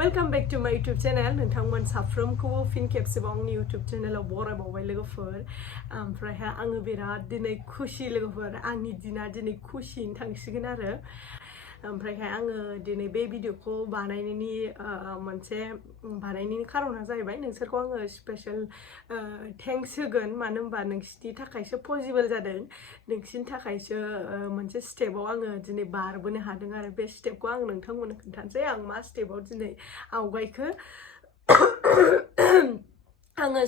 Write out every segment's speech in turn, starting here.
Welcome back to my YouTube channel. Nwngtang साफ्रोमखौबो फिन खेबसेबाव आंनि YouTube channelआव बरायबावबाय लोगोफोर ओमफ्रायहाय आङो बिराद दिनै खुसि लोगोफोर आंनि दिना दिनै खुसियैनो थांसिगोन आरो ओमफ्रायहाय आङो दिनै बे भिडिअखौ बानायनायनि मोनसे बानायनायनि खारना जाहैबाय नोंसोरखौ आङो स्पेशल थेंक्स होगोन मानो होनबा नोंसिनि थाखायसो पसिबल जादों नोंसिनि थाखायसो मोनसे स्टेपआव आङो दिनै बारबोनो हादों आरो बे स्टेपखौ आं नोंथांमोननो खोन्थानोसै आं मा स्टेपआव दिनै आवगायखो आङो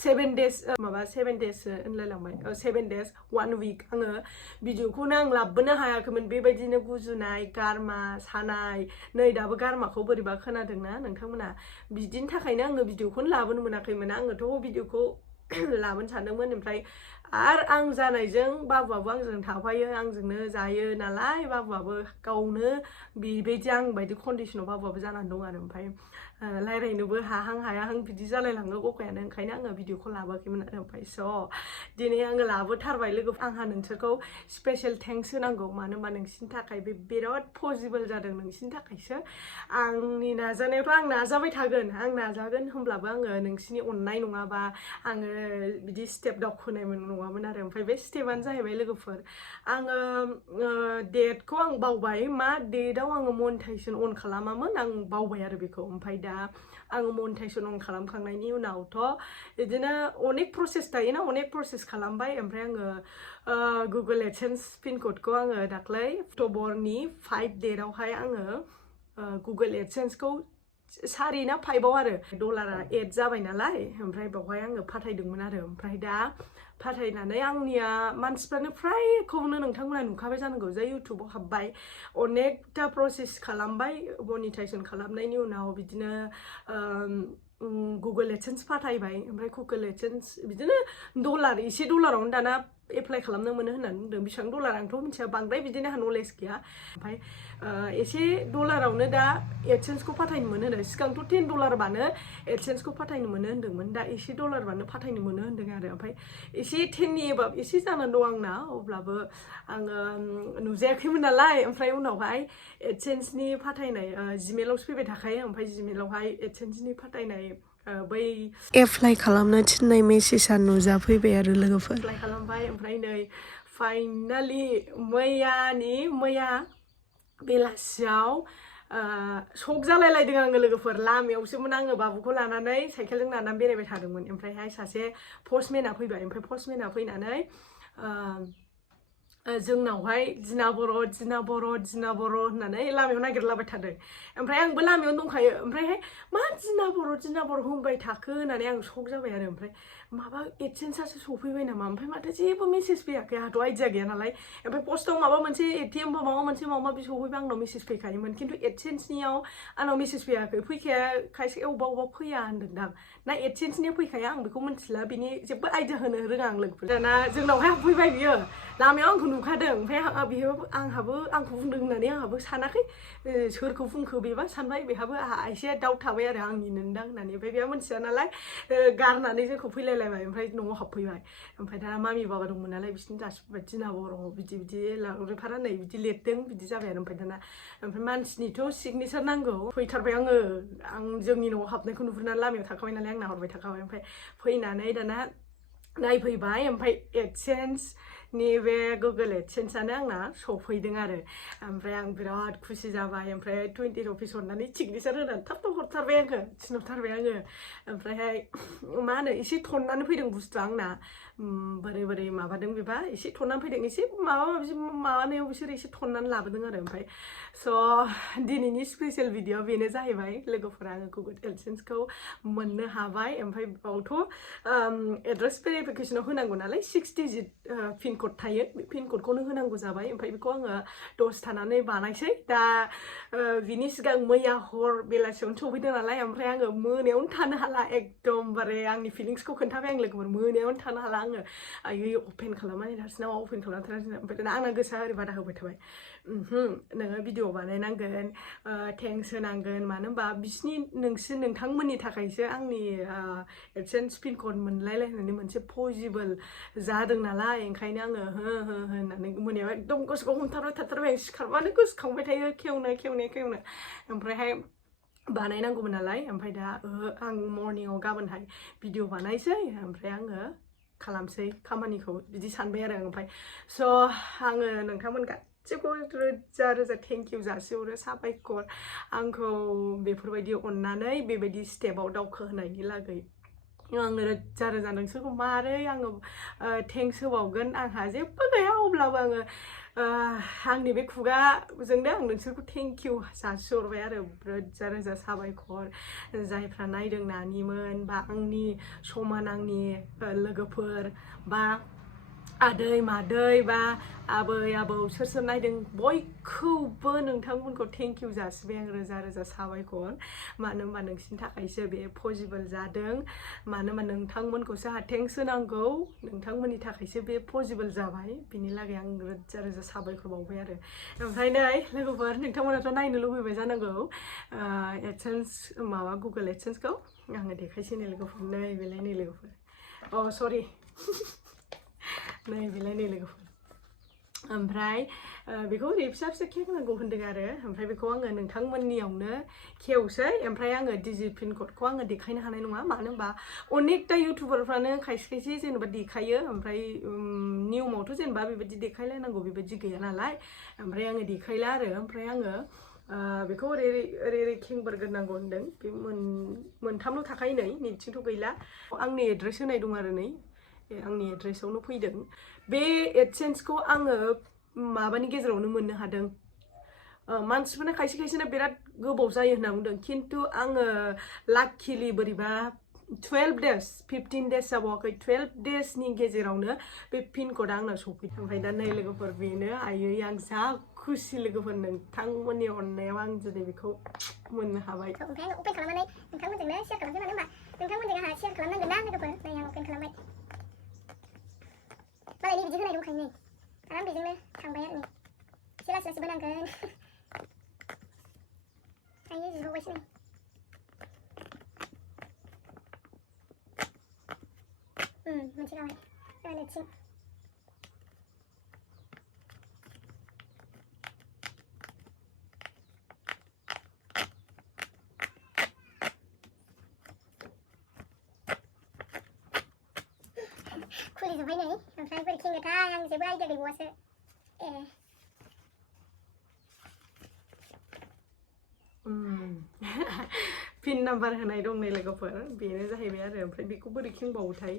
7 days माबा 7 days होनलायलांबाय 7 days 1 week आङो भिडिअखौनो आं लाबोनो हायाखैमोन बेबायदिनो गुजुनाय गारमा सानाय नै दाबो गारमाखौ बोरैबा खोनादोंना नोंथांमोना बिदिनि थाखायनो आङो भिडिअखौनो लाबोनो मोनाखैमोन आङोथ' भिडिअखौ लाबोनो सानदोंमोन ओमफ्राय आरो आं जानायजों बाबुआबो आंजों थाफायो आंजोंनो जायो नालाय बाबुआबो गावनो बेबायदि आं बायदि कन्डिशनाव बाबुआबो जानानै दं आरो ओमफ्राय रायलायनोबो हाहां हायाहां बिदि जालायलाङो गखायानो ओंखायनो आङो भिडिअखौ लाबोआखैमोन आरो ओमफ्राय दिनै आङो लाबोथारबाय लोगो आंहा नोंसोरखौ स्पेशल थेंक्स होनांगौ मानो होनबा नोंसिनि थाखाय बे बिराद पसिबल जादों नोंसिनि थाखायसो आंनि नाजानायावथ' आं नाजाबाय थागोन आं नाजागोन होमब्लाबो आङो नोंसिनि अननाय नङाबा आङो बिदि स्टेप दावखोनाय नङामोन आरो ओमफ्राय बे स्टेपआनो जाहैबाय लोगोफोर आङो डेटखौ आं बावबाय मा डेटआव आङो मनिटाइजेसन अन खालामामोन आं बावबाय आरो बेखौ ओमफ्राय दा आङो मनिटाइजेसन अन खालामखांनायनि उनावथ' बिदिनो अनेक प्रसेस थायोना अनेक प्रसेस खालामबाय ओमफ्राय आङो गुगल एडसेन्स पिन क'डखौ आङो दाख्लै अक्ट'बरनि 5 डेटआवहाय आङो गुगल एडसेन्सखौ 4 ना 5आव आरो डलारा एड जाबाय नालाय ओमफ्राय बेवहाय आङो फाथायदोंमोन आरो ओमफ्राय दा फाथायनानै आंनिया मानसिफ्रानो फ्रायखौनो नोंथांमोना नुखाबाय जानांगौ जे इउटुबाव हाबबाय अनेकथा प्रसेस खालामबाय मनिटाइजेसन खालामनायनि उनाव बिदिनो गुगल एडसेन्स फाथायबाय ओमफ्राय गुगल एडसेन्स बिदिनो एसे डलारावनो दाना एप्लाइ खालामनो मोनो होननानै बुंदों बेसेबां डलार आंथ' मिथिया बांद्राय बिदिनो आंहा नलेज गैया ओमफ्राय एसे डलारावनो दा एडसेन्सखौ फाथायनो मोनो होनो सिगांथ' $10 एडसेन्सखौ फाथायनो मोनो होन्दोंमोन दा एसे डलारबानो फाथायनो मोनो होन्दों आरो ओमफ्राय एसे 10नि एबा एसे जानानै दं आंना अब्लाबो आङो नुजायाखैमोन नालाय ओमफ्राय उनावहाय एडसेन्सनि फाथायनाय जिमेलावसो फैबाय थाखायो ओमफ्राय जिमेलावहाय एडसेन्सनि फाथायनाय बै एप्लाइ खालामनो थिननाय मेसेजआ नुजाफैबाय आरो लोगोफोर एप्लाइ खालामबाय ओमफ्राय नै फाइनालि मैया बेलासियाव शक जालायलायदों आङो लोगोफोर लामायावसोमोन आङो बाबुखौ लानानै साइकेलजों लानानै बेरायबाय थादोंमोन ओमफ्रायहाय सासे पस्टमेना फैबाय ओमफ्राय पस्टमेना फैनानै जोंनावहाय दिना बर' होननानै लामायाव नागिरलाबाय थादों ओमफ्राय आंबो लामायावनो दंखायो ओमफ्रायहाय मा दिना बर' होनबाय थाखो होननानै आं शक जाबाय आरो ओमफ्राय माबा एडसेन्सआसो सफैबाय नामा ओमफ्राय माथो जेबो मेसेज फैयाखै आंहाथ' आइडिया गैया नालाय ओमफ्राय पस्टआव माबा मोनसे एटिएम बा माबा माबि सफैबा आंनाव मेसेज फैखायोमोन खिन्थु एडसेन्सनियाव आंनाव मेसेज फैयाखै फैखाया खायसे अबेबा फैया होनदोंदां ना एडसेन्सनिया फैखाया आं बेखौ मिथिला बिनि जेबो आइडिया होनो रोङा आं लोगोफोर दाना जोंनावहाय हाबफैबाय बियो लामायाव आंखौ नुखादों ओमफ्राय आंखौ बुंदों होननानै आंहाबो सानाखै सोरखौ बुंखो बेबा सानबाय बेहाबो आंहा एसे दाउट थाबाय आरो आंनि नोंदां होननानै ओमफ्राय बेहा मिथिया नालाय गारनानै जोंखौ फैलायलायबाय ओमफ्राय न'आव हाबफैबाय ओमफ्राय दा मामि बाबा दंमोन नालाय बिसोरनि जासिबाय दिना बर' बिदि रेफारा नै बिदि लिरदों बिदि जाबाय आरो ओमफ्राय मानसिनिथ' सिगनेसार नांगौ फैथारबाय आं जोंनि न'आव हाबनायखौ नुहुरनानै लामायाव थाखाबाय नालाय आं नाहरबाय थाखाबाय ओमफ्राय फैनानै दाना नायफैबाय ओमफ्राय एडसेन्सनि बे गुगल एडसेन्सआनो आंना सफैदों आरो ओमफ्राय आं बिराद खुसि जाबाय ओमफ्राय 20 रुपिस हरनानै सिगनेसार होनानै थाब हरथारबाय आङो थिनहरथारबाय आङो ओमफ्रायहाय मा होनो एसे थननानै फैदों बुस्थुआ आंना बोरै माबादों बेबा एसे थननानै फैदों एसे माबा माबानायाव बिसोर एसे थननानै लाबोदों आरो ओमफ्राय दिनैनि स्पेशल भिडिअ बेनो जाहैबाय लोगोफोरा आङो गुगल एडसेन्सखौ मोननो हाबाय ओमफ्राय बावथ' एड्रेस भेरिफिकेसनाव होनांगौ नालाय 6 डिजिट पिन कड थायो बे पिन क'डखौनो होनांगौ जाबाय ओमफ्राय बेखौ आङो दसे थानानै बानायसै दा बिनि सिगां मैया हर बेलासियावनो सफैदों नालाय ओमफ्राय आङो मोनायावनो थानो हाला एकदमबारे आंनि फिलिंसखौ खोन्थाबाय आं लोगोफोर मोनायावनो थानो हाला आङो आयै अपेन खालामनानै थारसिना अपेन खालामथारासै ओमफ्राय दाना आंना गोसोआ ओरै बादा होबाय थाबाय नोङो भिडिअ बानायनांगोन थेंक्स होनांगोन मानो होनबा नोंथांमोननि थाखायसो आंनि एडसेन्स पिन कड मोनलायलायनानै मोनसे पसिबल जादों नालाय ओंखायनो आङो होननानै मोनायाव एकदम गोसोखौ हमथारबाय थाथारबाय आं सिखारबानो गोसोखांबाय थायो खेवनो ओमफ्रायहाय बानायनांगौमोन नालाय ओमफ्राय दा आं मर्निंआव गाबोनहाय भिडिअ बानायसै ओमफ्राय आङो खालामसै खामानिखौ बिदि सानबाय आरो ओमफ्राय स' आङो नोंथांमोन गासिबो रोजा रोजा थेंक इउ जासिहरो साबायखर आंखौ बेफोरबायदि अननानै बेबायदि स्टेपाव दावखोहोनायनि लागै आङो रोजा रोजा नोंसोरखौ मारै आङो थेंक्स होबावगोन आंहा जेबो गैया अब्लाबो आङो आंनि बे खुगाजोंनो आं नोंसोरखौ थेंक इउ जासिहरबाय आरो रोजा रोजा साबायखर जायफ्रा नायदों नानिमोन बा आंनि समान आंनि लोगोफोर बा आदै मादै बा आबै आबौ सोर सोर नायदों बयखौबो नोंथांमोनखौ थेंक इउ जासिबाय आं रोजा रोजा साबायखर मानो होनबा नोंसिनि थाखायसो बे पसिबल जादों मानो होनबा नोंथांमोनखौसो आंहा थेंक्स होनांगौ नोंथांमोननि थाखायसो बे पसिबल जाबाय बिनि लागै आं रोजा रोजा साबायखर बावबाय आरो ओमफ्राय नै लोगोफोर नोंथांमोनाथ' नायनो लुबैबाय जानांगौ एडसेन्स माबा गुगोल एडसेन्सखौ आङो देखायसै नै लोगोफोर नै बेलाय नै लोगोफोर सरि नै बेलाय नै लोगोफोर ओमफ्राय बेखौ ओरै फिसा फिसा खेवनांगौ होन्दों आरो ओमफ्राय बेखौ आङो नोंथांमोननियावनो खेवसै ओमफ्राय आङो डिजिट पिन क'डखौ आङो देखायनो हानाय नङा मानो होनबा अनेकथा इउटुबारफ्रानो खायसे खायसे जेनेबा देखायो ओमफ्राय नियमावथ' जेनेबा बेबायदि देखायलायनांगौ बेबायदि गैया नालाय ओमफ्राय आङो देखायला आरो ओमफ्राय आङो बेखौ ओरै ओरै ओरै खेंबोरग्रोनांगौ होन्दों बे मोनथामल' थाखायो नै नैथिंथ' गैला आंनि एड्रेस होनाय दं आरो नै आंनि एड्रेसावनो फैदों बे एडसेन्सखौ आङो माबानि गेजेरावनो मोननो हादों मानसिफोरना खायसे खायसेना बिराद गोबाव जायो होनना बुंदों खिन्थु आङो लाकिलि बोरैबा 12 days 15 days जाबावाखै 12 daysनि गेजेरावनो बे पिन क'डा आंनाव सफैदों ओमफ्राय दा नै लोगोफोर बेनो आयै आं जा खुसि लोगोफोर नोंथांमोननि अननायाव आं दिनै बेखौ मोननो हाबाय ओमफ्राय आं अपेन खालामनानै नोंथांमोनजोंनो शेयार खालामसै मानो होनबा नोंथांमोनजों आंहा शेयार खालामनांगोन ना लोगोफोर नै आं अपेन खालामबाय मालायनि बिदि होनाय दंखायो नै आरो आं बेजोंनो थांबाय आरो नै एसे लासै लासै बोनांगोन आयै जिबावबायसो नै मोनसे गाबाय नैथिं खुलिजोब्बाय नै ओमफ्राय बोरै खेंगोनथाय आं जेबो आइडिया गैबावासो पिन नाम्बार होनाय दं नै लोगोफोर बेनो जाहैबाय आरो ओमफ्राय बेखौ बोरै खेंबावोथाय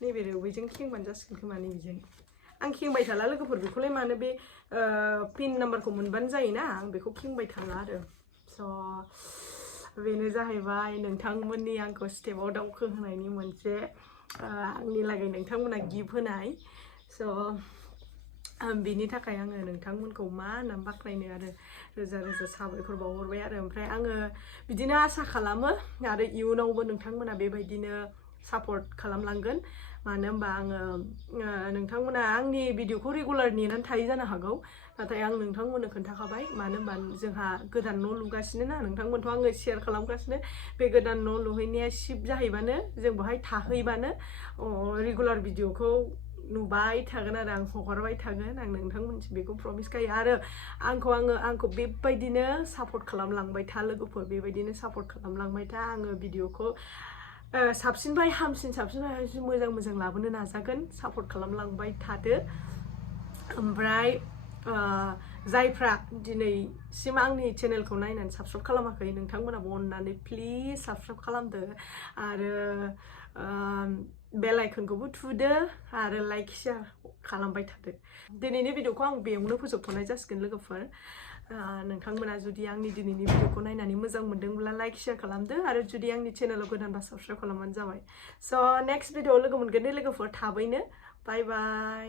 नैबे बबेजों खेंबानो जासिगोन खोमा नैबेजों आं खेंबाय थाला लोगोफोर बेखौलाय मानो बे पिन नाम्बारखौ मोनबानो जायोना आं बेखौ खेंबाय थाला आरो स' बेनो जाहैबाय नोंथांमोननि आंखौ स्टेपाव दावखोहोनायनि मोनसे आंनि लागै नोंथांमोना गिफ्ट होनाय स' बिनि थाखाय आङो नोंथांमोनखौ मा होनना बाख्नायनो आरो रोजा रोजा साबायखर बावहरबाय आरो ओमफ्राय आङो बिदिनो आसा खालामो आरो इयुनावबो नोंथांमोना बेबायदिनो सापर्ट खालामलांगोन मानो होनबा आङो नोंथांमोना आंनि भिडिअखौ रेगुलार नेनानै थायो जानो हागौ नाथाय आं नोंथांमोननो खोन्थाखाबाय मानो होनबा जोंहा गोदान न' लुगासिनो ना नोंथांमोनथ' आङो शेयार खालामगासिनो बे गोदान न' लुहैनाया शिफ्ट जाहैबानो जों बेहाय थाहैबानो रेगुलार भिडिअखौ नुबाय थागोन आरो आं हगारबाय थागोन आं नोंथांमोनसिम बेखौ प्रमिस खायो आरो आंखौ बेबायदिनो सापर्ट खालामलांबाय था लोगोफोर बेबायदिनो सापर्ट खालामलांबाय था आङो भिडिअखौ साबसिननिफ्राय हामसिन मोजां मोजां लाबोनो नाजागोन सापर्ट खालामलांबाय थादो ओमफ्राय जायफ्रा दिनैसिम आंनि चेनेलखौ नायनानै साबस्क्राइब खालामाखै नोंथांमोनाबो अननानै प्लिज साबस्क्राइब खालामदो आरो बेल आइकनखौबो थुदो आरो लाइक शेयार खालामबाय थादो दिनैनि भिडिअखौ आं बेयावनो फोजोबथ'नाय जासिगोन लोगोफोर नोंथांमोना जुदि आंनि दिनैनि भिडिअखौ नायनानै मोजां मोनदोंब्ला लाइक शेयार खालामदो आरो जुदि आंनि चेनेलाव गोदानबा साबस्क्राइब खालामबानो जाबाय स' नेक्स्ट भिडिअआव लोगो मोनगोन दे लोगोफोर थाबैनो बाय बाय